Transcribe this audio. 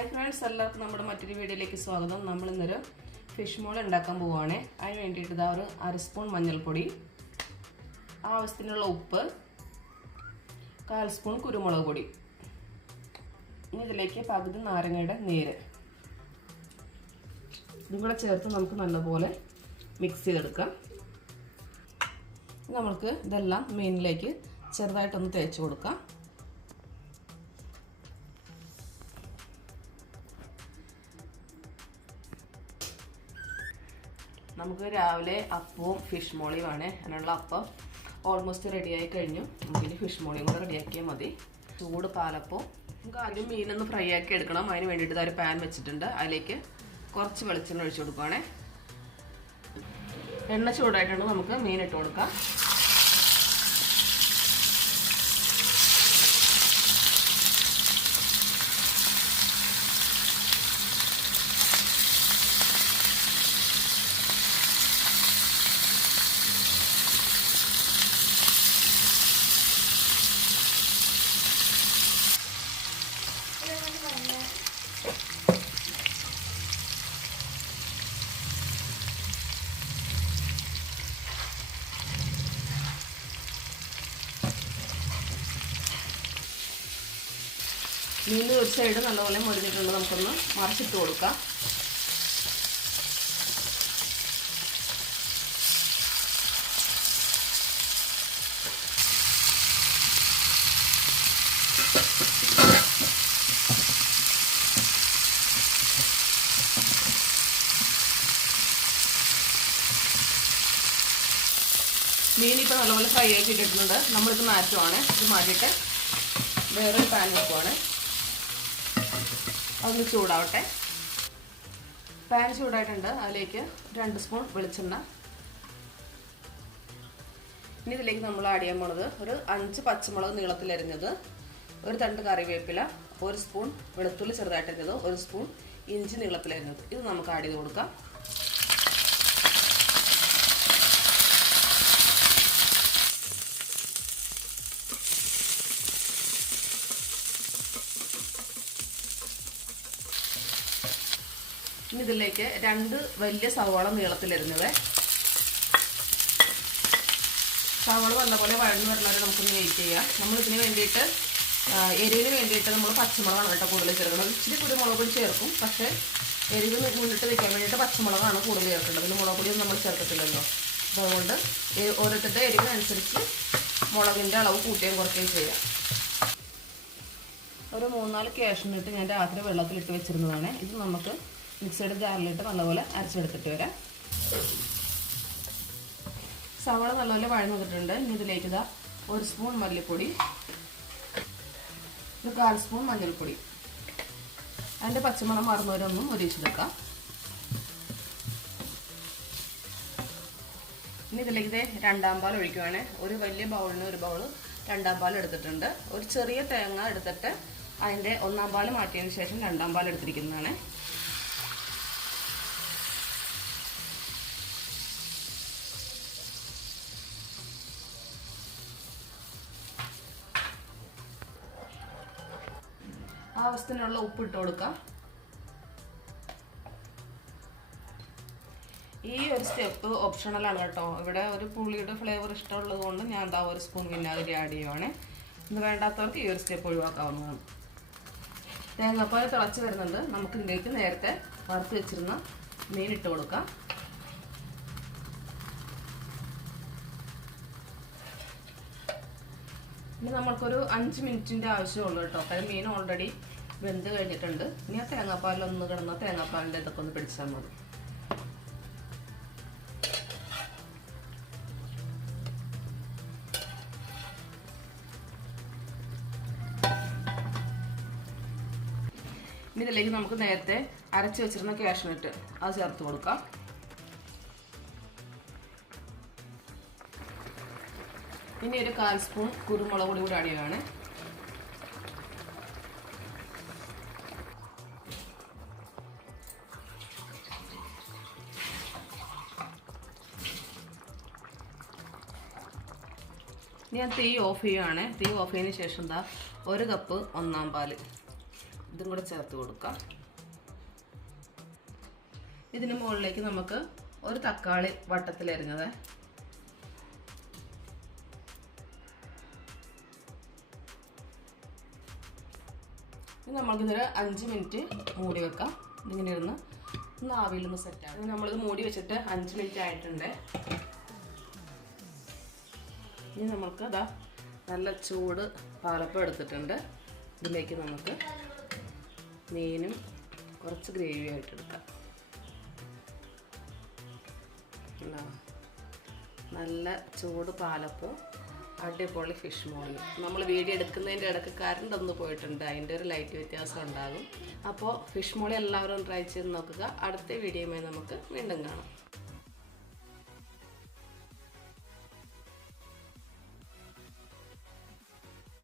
Hi friends, എല്ലാവർക്കും നമ്മുടെ മറ്റൊരു വീഡിയോയിലേക്ക് സ്വാഗതം. നമ്മൾ ഇന്നൊരു ഫിഷ് മോൾ ഉണ്ടാക്കാൻ പോവുകയാണ്. അതിന് വേണ്ടിയിട്ട് ഇതാ ഒരു അര സ്പൂൺ മഞ്ഞൾപ്പൊടി, ആവശ്യത്തിനുള്ള ഉപ്പ്, 1/4 സ്പൂൺ കുരുമുളക് പൊടി. ഇനി ഇതിലേക്ക് പകുതി നാരങ്ങയുടെ നീര് ഇതും കൂടെ ചേർത്ത് നമുക്ക് നല്ലപോലെ മിക്സ് ചെയ്തെടുക്കാം. നമുക്ക് ഇതെല്ലാം മീനിലേക്ക് ചെറുതായിട്ടൊന്ന് തേച്ച് കൊടുക്കാം. നമുക്ക് രാവിലെ അപ്പവും ഫിഷ് മോളിയുമാണ്. അതിനുള്ള അപ്പം ഓൾമോസ്റ്റ് റെഡിയായി കഴിഞ്ഞു. നമുക്കിനി ഫിഷ് മോളിയും കൂടെ റെഡിയാക്കിയാൽ മതി. ചൂട് പാലപ്പവും നമുക്ക് ആദ്യം മീനൊന്ന് ഫ്രൈ ആക്കി എടുക്കണം. അതിന് വേണ്ടിയിട്ട് ഒരു പാൻ വെച്ചിട്ടുണ്ട്. അതിലേക്ക് കുറച്ച് വെളിച്ചെണ്ണ ഒഴിച്ചു കൊടുക്കുവാണേ. എണ്ണ ചൂടായിട്ടുണ്ട്. നമുക്ക് മീൻ ഇട്ട് കൊടുക്കാം. മീൻ ഒരു സൈഡ് നല്ലപോലെ മുരിഞ്ഞിട്ടുണ്ട്. നമുക്കൊന്ന് മറിച്ചിട്ട് കൊടുക്കാം. മീനിപ്പോൾ നല്ലപോലെ ഫ്രൈ ആക്കി ഇട്ടിട്ടുണ്ട്. നമ്മളിത് മാറ്റുവാണ്. ഇത് മാറ്റിയിട്ട് വേറൊരു പാൻ വെക്കുവാണ്. അതൊന്ന് ചൂടാവട്ടെ. പാൻ ചൂടായിട്ടുണ്ട്. അതിലേക്ക് 2 സ്പൂൺ വെളിച്ചെണ്ണ. ഇനി ഇതിലേക്ക് നമ്മൾ ആഡ് ചെയ്യാൻ പോണത് ഒരു 5 പച്ചമുളക് നീളത്തിലരിഞ്ഞത്, ഒരു തണ്ട് കറിവേപ്പില, 1 സ്പൂൺ വെളുത്തുള്ളി ചെറുതായിട്ടരിഞ്ഞത്, 1 സ്പൂൺ ഇഞ്ചി നീളത്തിലരിഞ്ഞത്. ഇത് നമുക്ക് ആഡ് ചെയ്ത് കൊടുക്കാം. ഇനി ഇതിലേക്ക് 2 വലിയ സവാള നീളത്തിലരിഞ്ഞത്. സവാള നല്ലപോലെ വഴന്നു വരുന്നവരെ നമുക്കൊന്ന് വെയിറ്റ് ചെയ്യാം. നമ്മളിതിന് വേണ്ടിയിട്ട് എരിവിന് വേണ്ടിയിട്ട് നമ്മൾ പച്ചമുളകാണ് കേട്ടോ കൂടുതൽ ചേർക്കുന്നത്. ഇച്ചിരി കുരുമുളക് പൊടി ചേർക്കും, പക്ഷേ എരിവ് മുന്നിട്ട് വയ്ക്കാൻ വേണ്ടിയിട്ട് പച്ചമുളകാണ് കൂടുതൽ ചേർക്കേണ്ടത്. ഇതിന് മുളക് പൊടിയൊന്നും നമ്മൾ ചേർക്കത്തില്ലല്ലോ. അപ്പോൾ അതുകൊണ്ട് ഓരോരുത്തരുടെ എരിവിനനുസരിച്ച് മുളകിൻ്റെ അളവ് കൂട്ടുകയും കുറയ്ക്കുകയും ചെയ്യാം. ഒരു 3-4 കാഷ്നട്ട് ഞാൻ രാത്രി വെള്ളത്തിലിട്ട് വെച്ചിരുന്നതാണ്. ഇത് നമുക്ക് മിക്സിയുടെ ജാറിലിട്ട് നല്ലപോലെ അരച്ചെടുത്തിട്ട് വരാം. സവാള നല്ലപോലെ വഴന്നു വന്നിട്ടുണ്ട്. ഇനി ഇതിലേക്ക് ഇതാ 1 സ്പൂൺ മല്ലിപ്പൊടി, 1/4 സ്പൂൺ മഞ്ഞൾപ്പൊടി. അതിൻ്റെ പച്ചമണം മാറുന്നവരൊന്നും ഒരിച്ചെടുക്കാം. ഇനി ഇതിലേക്ക് 2-ാം പാൽ ഒഴിക്കുവാണ്. ഒരു വലിയ ബൗളിന് 1 ബൗൾ 2-ാം പാൽ എടുത്തിട്ടുണ്ട്. ഒരു ചെറിയ തേങ്ങ എടുത്തിട്ട് അതിൻ്റെ 1-ാം പാൽ മാറ്റിയതിന് ശേഷം 2-ാം പാൽ എടുത്തിരിക്കുന്നതാണ്. ആവശ്യത്തിനുള്ള ഉപ്പ് ഇട്ട് കൊടുക്കാം. ഈ ഒരു സ്റ്റെപ്പ് ഓപ്ഷണലാണ് കേട്ടോ. ഇവിടെ ഒരു പുളിയുടെ ഫ്ലേവർ ഇഷ്ടമുള്ളത് കൊണ്ട് ഞാൻ 1 സ്പൂൺ വിനാഗിരി ആഡ് ചെയ്യുവാണ്. ഇത് വേണ്ടാത്തവർക്ക് ഈ ഒരു സ്റ്റെപ്പ് ഒഴിവാക്കാവുന്നതാണ്. തേങ്ങാപ്പാൽ തിളച്ച് വരുന്നുണ്ട്. നമുക്ക് ഇതിലേക്ക് നേരത്തെ വറുത്ത് വെച്ചിരുന്ന മീൻ ഇട്ട് കൊടുക്കാം. ഇനി നമ്മൾക്കൊരു 5 മിനിറ്റിൻ്റെ ആവശ്യമുള്ളൂ കേട്ടോ. കാര്യം മീൻ ഓൾറെഡി വെന്ത് കഴിഞ്ഞിട്ടുണ്ട്. ഇനി ആ തേങ്ങാപ്പാലൊന്ന് കിടന്ന തേങ്ങാപ്പാലിൻ്റെ ഇതൊക്കെ ഒന്ന് പിടിച്ചാൽ മതി. ഇനി ഇതിലേക്ക് നമുക്ക് നേരത്തെ അരച്ച് വെച്ചിരുന്ന കാഷ്നട്ട് അത് ചേർത്ത് കൊടുക്കാം. ഇനി ഒരു 1/4 സ്പൂൺ കുരുമുളക് പൊടി കൂടി ആഡ് ചെയ്യുകയാണ്. ഞാൻ തീ ഓഫ് ചെയ്യുകയാണ്. തീ ഓഫ് ചെയ്തതിന് ശേഷം 1 കപ്പ് 1-ാം പാൽ ഇതും കൂടെ ചേർത്ത് കൊടുക്കാം. ഇതിന് മുകളിലേക്ക് നമുക്ക് ഒരു തക്കാളി വട്ടത്തിലരിഞ്ഞത് നമ്മൾക്കിതൊരു 5 മിനിറ്റ് മൂടി വെക്കാം. ഇതിങ്ങനെ ഇരുന്ന് ആവിയിലൊന്ന് സെറ്റാകും. നമ്മളിത് മൂടി വെച്ചിട്ട് 5 മിനിറ്റ് ആയിട്ടുണ്ട്. ഇനി നമുക്ക് അതാ നല്ല ചൂട് പാലപ്പം എടുത്തിട്ടുണ്ട്. ഇതിലേക്ക് നമുക്ക് മീനും കുറച്ച് ഗ്രേവി ആയിട്ട് എടുക്കാം. നല്ല ചൂട് പാലപ്പം, അടിപൊളി ഫിഷ് മോളി. നമ്മൾ വീഡിയോ എടുക്കുന്നതിൻ്റെ ഇടയ്ക്ക് കറണ്ട് ഒന്ന് പോയിട്ടുണ്ട്, അതിൻ്റെ ഒരു ലൈറ്റ് വ്യത്യാസം ഉണ്ടാകും. അപ്പോൾ ഫിഷ് മോളി എല്ലാവരും ട്രൈ ചെയ്ത് നോക്കുക. അടുത്ത വീഡിയോയുമായി നമുക്ക് വീണ്ടും കാണാം.